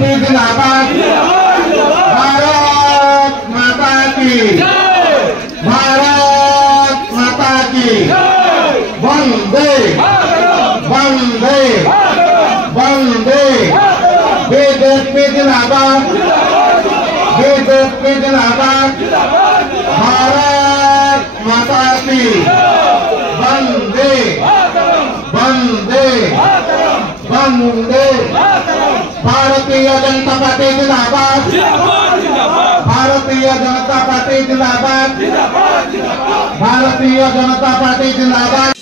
BJP जिंदाबाद, भारत माता की, भारत माता की, वंदे वंदे वंदे। बीजेपी जिंदाबाद, बीजेपी जिंदाबाद, भारत माता की, वंदे वंदे वंदे। भारतीय जनता पार्टी जिंदाबाद, भारतीय जनता पार्टी जिंदाबाद, भारतीय जनता पार्टी जिंदाबाद।